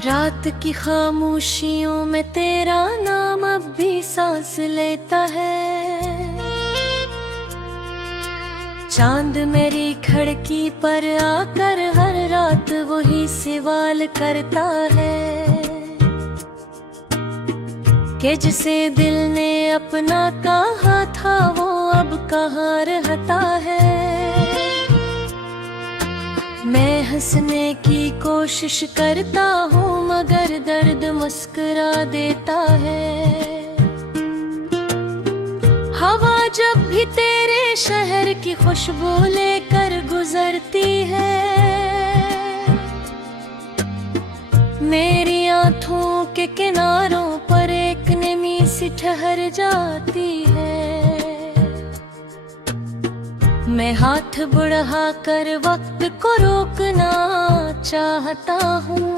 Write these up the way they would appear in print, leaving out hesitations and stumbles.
रात की खामोशियों में तेरा नाम अब भी सांस लेता है। चांद मेरी खिड़की पर आकर हर रात वही सवाल करता है कि जिसे दिल ने अपना कहा था वो अब कहाँ रहता है। मैं हंसने की कोशिश करता हूँ मगर दर्द मुस्कुरा देता है। हवा जब भी तेरे शहर की खुशबू लेकर गुजरती है, मेरी आँखों के किनारों पर एक नमी सी ठहर जाती है। मैं हाथ बढ़ा कर वक्त को रोकना चाहता हूँ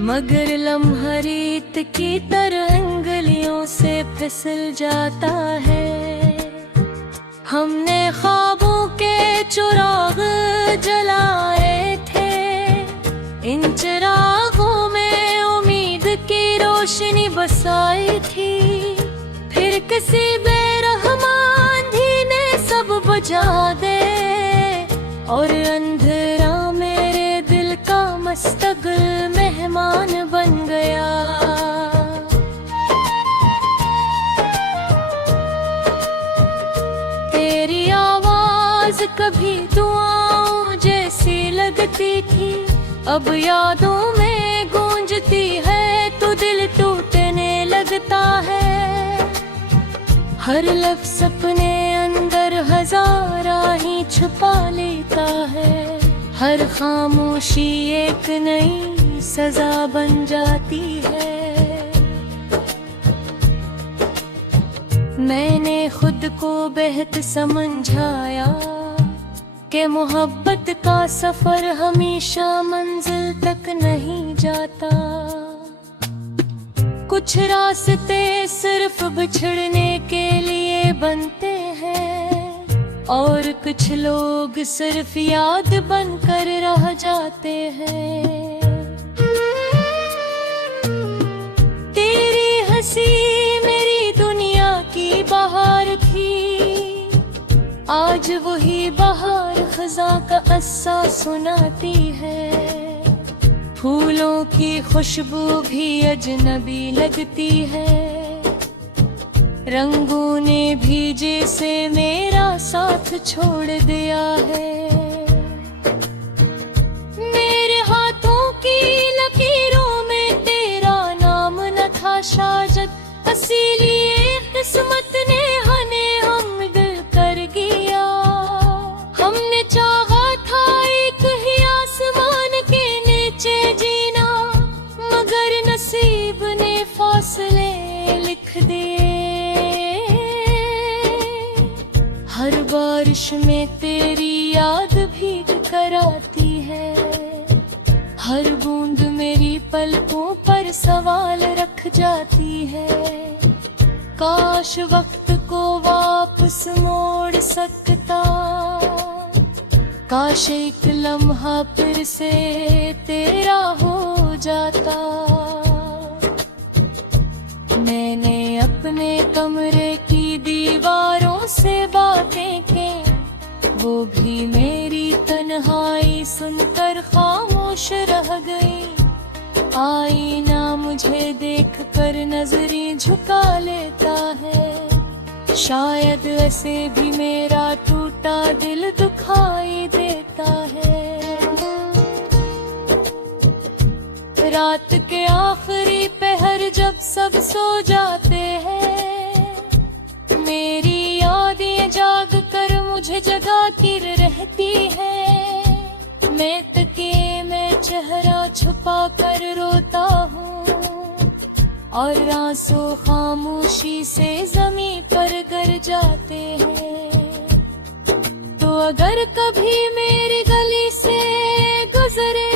मगर लम्हा रेत की तरह अंगुलियों से फिसल जाता है। हमने ख्वाबों के चिराग जलाए थे, इन चिरागों में उम्मीद की रोशनी बसाई थी। फिर किसी बुझा दे और अंधेरा मेरे दिल का मुस्तकिल मेहमान बन गया। तेरी आवाज कभी दुआओं जैसी लगती थी, अब यादों में गूंजती है तो दिल टूटने लगता है। हर लफ्ज़ अपने अंदर हजारा ही छुपा लेता है, हर खामोशी एक नई सजा बन जाती है। मैंने खुद को बेहद समझाया कि मोहब्बत का सफर हमेशा मंजिल तक नहीं जाता। कुछ रास्ते सिर्फ बिछड़ने के लिए बनते हैं और कुछ लोग सिर्फ याद बनकर रह जाते हैं। तेरी हंसी मेरी दुनिया की बहार थी, आज वही बहार खज़ां का अस्सा सुनाती है। फूलों की खुशबू भी अजनबी लगती है, रंगों ने भी जैसे मेरा साथ छोड़ दिया है। मेरे हाथों की लकीरों में तेरा नाम न था शायद, इसीलिए किस्मत ने हमें हमदल कर दिया। हमने चाहा था एक ही आसमान के नीचे जीना मगर नसीब ने फासले लिख दिए। हर बारिश में तेरी याद भीग कर आती है, हर बूंद मेरी पलकों पर सवाल रख जाती है। काश वक्त को वापस मोड़ सकता, काश एक लम्हा फिर से तेरा हो जाता। मैंने अपने कमरे की दीवारों से बातें की, वो भी मेरी तन्हाई सुनकर खामोश रह गई। आईना मुझे देखकर नजरें झुका लेता है, शायद ऐसे भी मेरा टूटा दिल दुखाई देता है। रात के आखिरी पहर जब सब सो जाते हैं, मेरी यादें जाग कर मुझे जगाती रहती है। मैं तकिए में चेहरा छुपा कर रोता हूँ और आंसू खामोशी से ज़मीन पर गिर जाते हैं। तो अगर कभी मेरी गली से गुजरे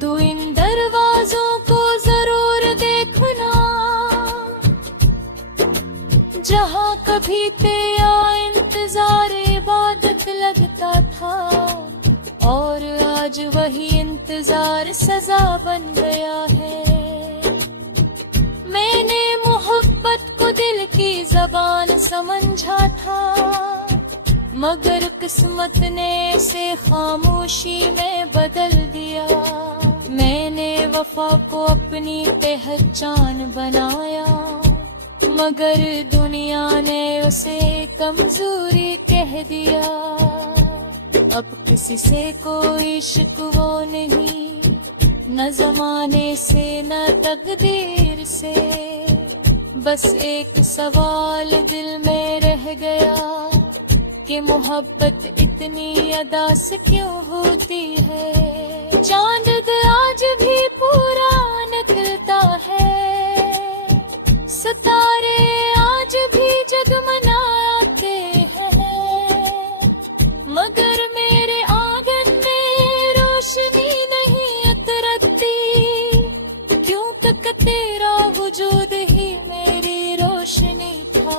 तो इन दरवाजों को जरूर देखना, जहाँ कभी तेरा इंतजार इबादत लगता था और आज वही इंतजार सजा बन गया है। मैंने मोहब्बत को दिल की जबान समझा था, मगर किस्मत ने इसे खामोशी में बदल दिया। मैंने वफा को अपनी पहचान बनाया, मगर दुनिया ने उसे कमजोरी कह दिया। अब किसी से कोई शिकवा नहीं, न जमाने से न तकदीर से। बस एक सवाल दिल में रह गया कि मोहब्बत इतनी अदा से क्यों होती है। चांद आज भी पूरा निकलता है, सितारे आज भी जगमगाते हैं, मगर मेरे आंगन में रोशनी नहीं उतरती। क्यों तक तेरा वजूद ही मेरी रोशनी था।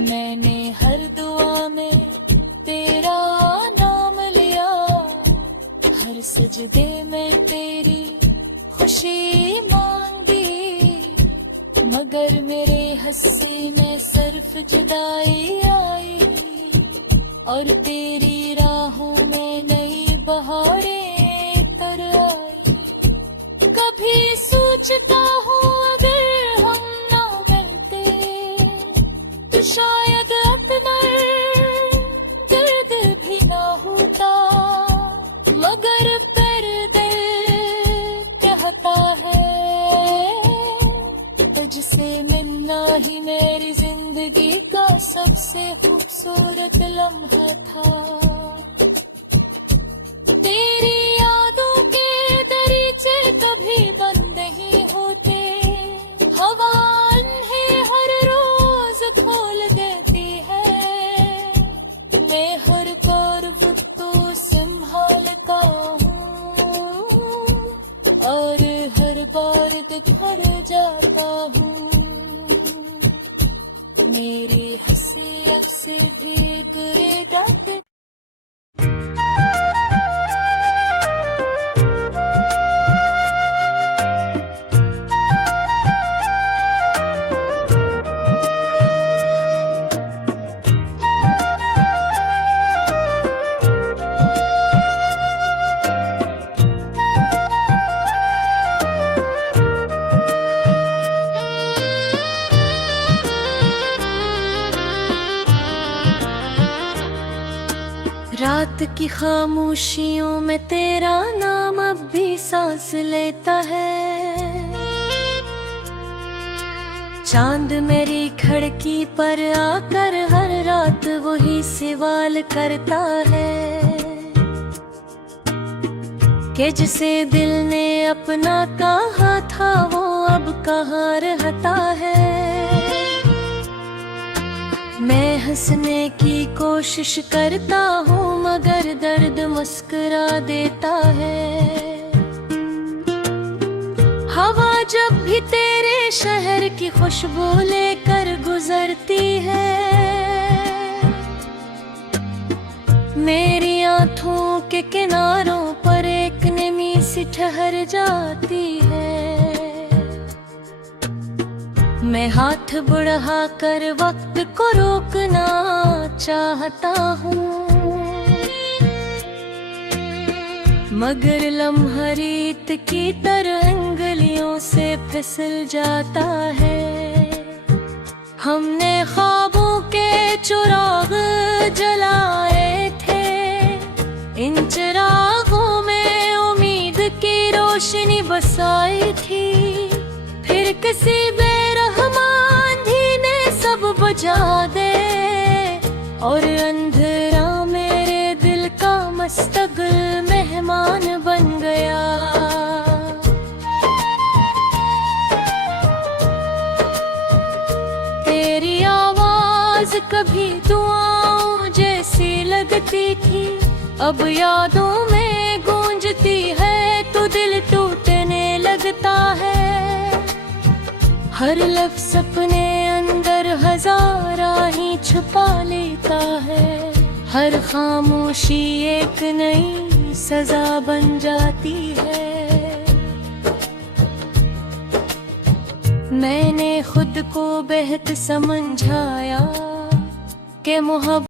मैंने हर दुआ में तेरा नाम लिया, हर सजदे में तेरी खुशी मांगी, मगर मेरे हस्से में सिर्फ जुदाई आई। और तेरी राहों में नई बहारें तर आई। कभी सोचता हूँ अगर हम ना मिलते तो शायद अपना दर्द भी ना होता, मगर फिर दिल कहता है तुझसे मिलना ही मेरी जिंदगी का सबसे खूबसूरत लम्हा था। तेरी यादों के दरीचे कभी बंद नहीं होते, हवा उन्हें हर रोज खोल देती है। मैं हर पर्व तो संभालता हूँ और हर बार बिखर जाता हूँ। मेरी हसीयत से भीग जाते। रात की खामोशियों में तेरा नाम अब भी सांस लेता है। चांद मेरी खिड़की पर आकर हर रात वही सवाल करता है कि जिसे दिल ने अपना कहा था वो अब कहाँ रहता है। मैं हंसने की कोशिश करता हूँ मगर दर्द मुस्कुरा देता है। हवा जब भी तेरे शहर की खुशबू लेकर गुजरती है, मेरी आँखों के किनारों पर एक नमी सी ठहर जाती है। मैं हाथ बढ़ा कर वक्त को रोकना चाहता हूँ, मगर लम्हा रेत की तरह उंगलियों से फिसल जाता है। हमने ख्वाबों के चिराग जलाए थे, इन चिरागों में उम्मीद की रोशनी बसाई थी। फिर किसी बुझा दे और अंधेरा मेरे दिल का मुस्तकिल मेहमान बन गया। तेरी आवाज कभी दुआओं जैसी लगती थी, अब यादों में गूंजती है तो दिल टूटने लगता है। हर लफ्ज़ सपने अंदर हजारा ही छुपा लेता है, हर खामोशी एक नई सजा बन जाती है। मैंने खुद को बेहद समझाया कि मोहब्बत